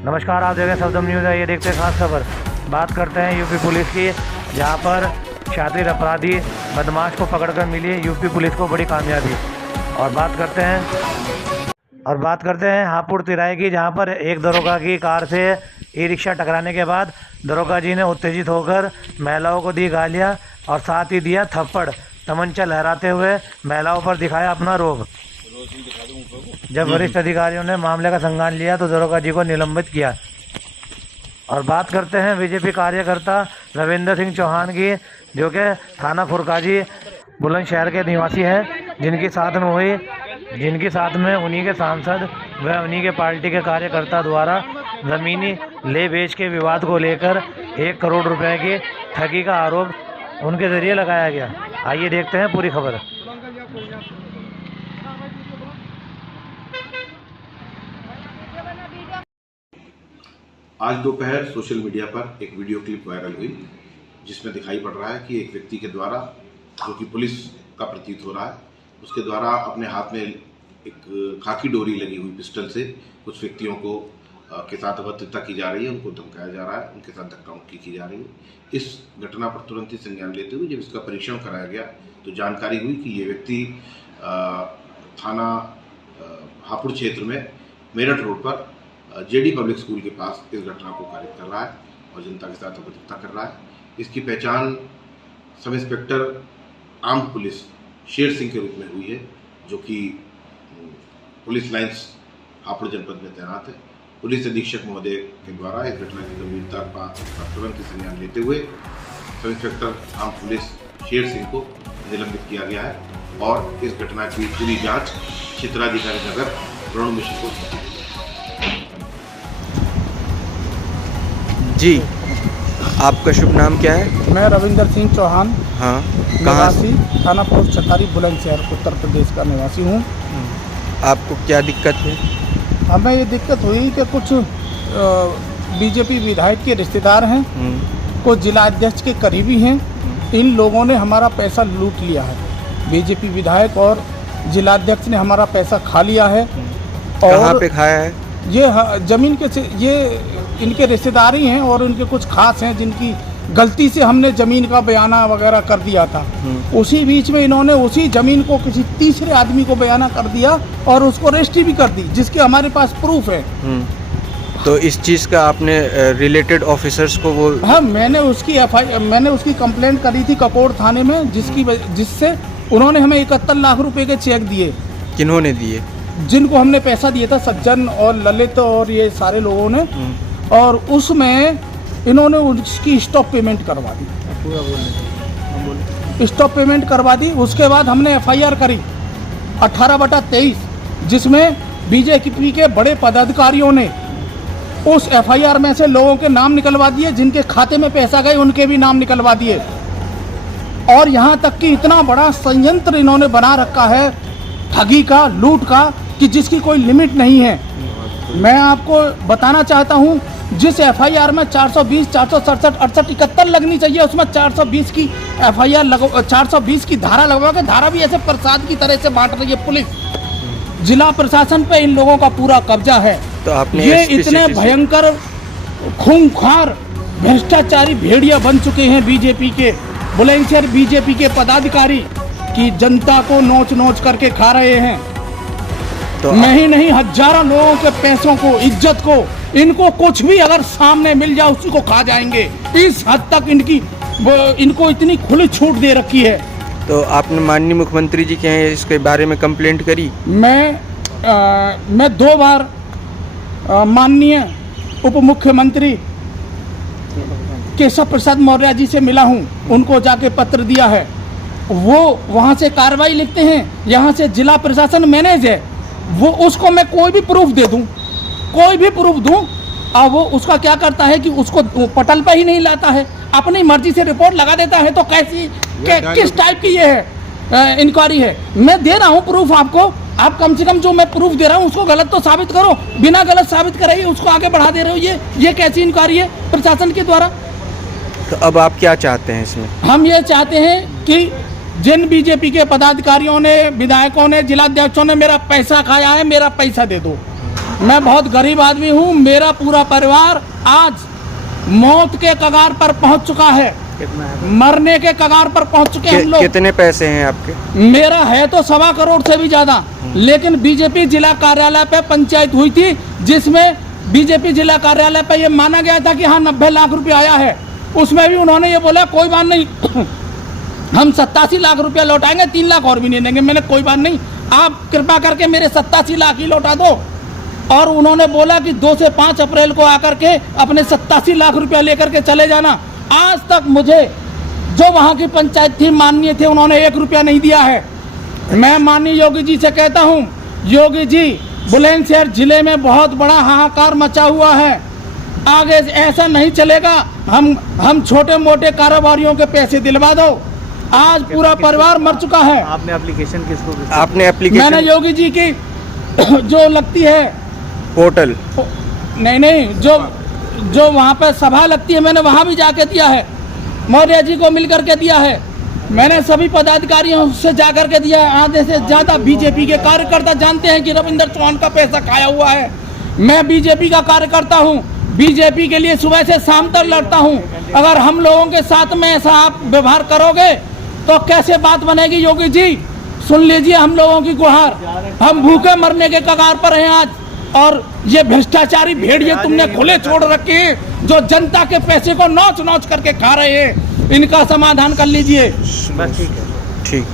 नमस्कार, आप देख रहे हैं सफदम न्यूज़ है। ये देखते हैं खास खबर। बात करते हैं यूपी पुलिस की, जहां पर शातिर अपराधी बदमाश को पकड़कर मिली यूपी पुलिस को बड़ी कामयाबी। और बात करते हैं हापुड़ तिराहे की, जहां पर एक दरोगा की कार से ई रिक्शा टकराने के बाद दरोगा जी ने उत्तेजित होकर महिलाओं को दी गालियां और साथ ही दिया थप्पड़। तमंचा लहराते हुए महिलाओं पर दिखाया अपना रोब। जब वरिष्ठ अधिकारियों ने मामले का संज्ञान लिया तो दरोगा जी को निलंबित किया। और बात करते हैं बीजेपी कार्यकर्ता रविंदर सिंह चौहान की, जो कि थाना फुरकाजी बुलंदशहर के निवासी हैं, जिनकी साथ में उन्हीं के सांसद व उन्हीं के पार्टी के कार्यकर्ता द्वारा ज़मीनी ले बेच के विवाद को लेकर 1 करोड़ रुपए की ठगी का आरोप उनके ज़रिए लगाया गया। आइए देखते हैं पूरी खबर। आज दोपहर सोशल मीडिया पर एक वीडियो क्लिप वायरल हुई, जिसमें दिखाई पड़ रहा है कि एक व्यक्ति के द्वारा, जो कि पुलिस का प्रतीत हो रहा है, उसके द्वारा अपने हाथ में एक खाकी डोरी लगी हुई पिस्टल से कुछ व्यक्तियों को के साथ अभद्रता की जा रही है, उनको धमकाया जा रहा है, उनके साथ धक्का मुक्की की जा रही है। इस घटना पर तुरंत ही संज्ञान लेते हुए जब इसका परीक्षण कराया गया तो जानकारी हुई कि ये व्यक्ति थाना हापुड़ क्षेत्र में मेरठ रोड पर जेडी पब्लिक स्कूल के पास इस घटना को कारित कर रहा है और जनता के साथ अभद्रता कर रहा है। इसकी पहचान sub inspector armed police Sher Singh के रूप में हुई है, जो कि पुलिस लाइन्स हापुड़ जनपद में तैनात है। पुलिस अधीक्षक महोदय के द्वारा इस घटना की गंभीरता पर तुरंत ही संज्ञान लेते हुए sub inspector armed police Sher Singh को निलंबित किया गया है और इस घटना की पूरी जांच क्षेत्राधिकारी नगर ब्राउन मिशन को। जी, आपका शुभ नाम क्या है? मैं रविंदर सिंह चौहान, हाँ, निवासी थाना पोस्ट छतारी बुलंदशहर उत्तर प्रदेश का निवासी हूँ। आपको क्या दिक्कत है? हमें ये दिक्कत हुई कि कुछ बीजेपी विधायक के रिश्तेदार हैं, कुछ जिला अध्यक्ष के करीबी हैं। इन लोगों ने हमारा पैसा लूट लिया है। बीजेपी विधायक और जिला अध्यक्ष ने हमारा पैसा खा लिया है। और कहाँ पे खाया है? ये जमीन के ये इनके रिश्तेदार ही हैं और उनके कुछ खास हैं, जिनकी गलती से हमने ज़मीन का बयाना वगैरह कर दिया था। उसी बीच में इन्होंने उसी ज़मीन को किसी तीसरे आदमी को बयाना कर दिया और उसको रजिस्ट्री भी कर दी, जिसके हमारे पास प्रूफ है। तो इस चीज़ का आपने रिलेटेड ऑफिसर्स को वो? हाँ, मैंने उसकी कंप्लेंट करी थी ककोड़ थाने में, जिससे उन्होंने हमें 71 लाख रुपए के चेक दिए। किन्होंने दिए? जिनको हमने पैसा दिया था, सज्जन और ललित और ये सारे लोगों ने। और उसमें इन्होंने उसकी स्टॉप पेमेंट करवा दी। स्टॉप पेमेंट करवा दी। उसके बाद हमने FIR करी 18/23, जिसमें बीजेपी के बड़े पदाधिकारियों ने उस FIR में से लोगों के नाम निकलवा दिए, जिनके खाते में पैसा गए उनके भी नाम निकलवा दिए। और यहाँ तक कि इतना बड़ा संयंत्र इन्होंने बना रखा है ठगी का, लूट का, कि जिसकी कोई लिमिट नहीं है। मैं आपको बताना चाहता हूँ, जिस FIR में 420, 467, 68, 71 लगनी चाहिए, उसमें 420 की FIR 420 की धारा लगवा के, धारा भी ऐसे प्रसाद की तरह से बांट रही है पुलिस। जिला प्रशासन पे इन लोगों का पूरा कब्जा है। तो आपने ये इतने भयंकर खूंखार भ्रष्टाचारी भेड़िया बन चुके हैं बीजेपी के, बुलंदशहर बीजेपी के पदाधिकारी, कि जनता को नोच नोच करके खा रहे हैं। तो नहीं, हजारों लोगों के पैसों को, इज्जत को, इनको कुछ भी अगर सामने मिल जाए उसी को खा जाएंगे। इस हद तक इनको इतनी खुली छूट दे रखी है। तो आपने माननीय मुख्यमंत्री जी के यहाँ इसके बारे में कंप्लेंट करी? मैं 2 बार माननीय उप मुख्यमंत्री केशव प्रसाद मौर्य जी से मिला हूँ, उनको जाके पत्र दिया है। वो वहाँ से कार्रवाई लिखते हैं, यहाँ से जिला प्रशासन मैनेज है। वो उसको मैं कोई भी प्रूफ दे दूँ, कोई भी प्रूफ दूँ, और वो उसका क्या करता है कि उसको पटल पर ही नहीं लाता है, अपनी मर्जी से रिपोर्ट लगा देता है। तो किस टाइप की ये है इंक्वायरी है? मैं दे रहा हूँ प्रूफ आपको, आप कम से कम जो मैं प्रूफ दे रहा हूँ उसको गलत तो साबित करो। बिना गलत साबित करे उसको आगे बढ़ा दे रहे हो। ये कैसी इंक्वायरी है प्रशासन के द्वारा? तो अब आप क्या चाहते हैं इसमें? हम ये चाहते हैं कि जिन बीजेपी के पदाधिकारियों ने, विधायकों ने, जिलाध्यक्षों ने मेरा पैसा खाया है, मेरा पैसा दे दो। मैं बहुत गरीब आदमी हूँ। मेरा पूरा परिवार आज मौत के कगार पर पहुँच चुका है, मरने के कगार पर पहुँच चुके हैं हम लोग। कितने पैसे हैं आपके? मेरा है तो 1.25 करोड़ से भी ज्यादा, लेकिन बीजेपी जिला कार्यालय पे पंचायत हुई थी, जिसमें बीजेपी जिला कार्यालय पे ये माना गया था कि हाँ 90 लाख रुपया आया है। उसमें भी उन्होंने ये बोला कोई बात नहीं हम 87 लाख रुपया लौटाएंगे, 3 लाख और भी नहीं देंगे। मैंने कोई बात नहीं, आप कृपा करके मेरे 87 लाख ही लौटा दो। और उन्होंने बोला कि 2 से 5 अप्रैल को आकर के अपने 87 लाख रुपया लेकर के चले जाना। आज तक मुझे जो वहाँ की पंचायत थी, माननीय थे, उन्होंने 1 रुपया नहीं दिया है। मैं माननीय योगी जी से कहता हूँ, योगी जी बुलंदशहर जिले में बहुत बड़ा हाहाकार मचा हुआ है, आगे ऐसा नहीं चलेगा। हम छोटे मोटे कारोबारियों के पैसे दिलवा दो। आज पूरा परिवार मर चुका है। आपने एप्लीकेशन किसको? आपने एप्लीकेशन? मैंने योगी जी की जो लगती है पोर्टल, नहीं, जो वहाँ पे सभा लगती है, मैंने वहाँ भी जाके दिया है। मौर्य जी को मिलकर के दिया है। मैंने सभी पदाधिकारियों से जाकर के दिया है। आधे से ज़्यादा बीजेपी के कार्यकर्ता जानते हैं कि रविंद्र चौहान का पैसा खाया हुआ है। मैं बीजेपी का कार्यकर्ता हूँ, बीजेपी के लिए सुबह से शाम तक लड़ता हूँ। अगर हम लोगों के साथ में ऐसा आप व्यवहार करोगे तो कैसे बात बनेगी? योगी जी सुन लीजिए हम लोगों की गुहार। हम भूखे मरने के कगार पर हैं आज, और ये भ्रष्टाचारी भेड़िए तुमने खुले छोड़ रखे हैं, जो जनता के पैसे को नोच नोच करके खा रहे हैं। इनका समाधान कर लीजिए। बस ठीक है। ठीक।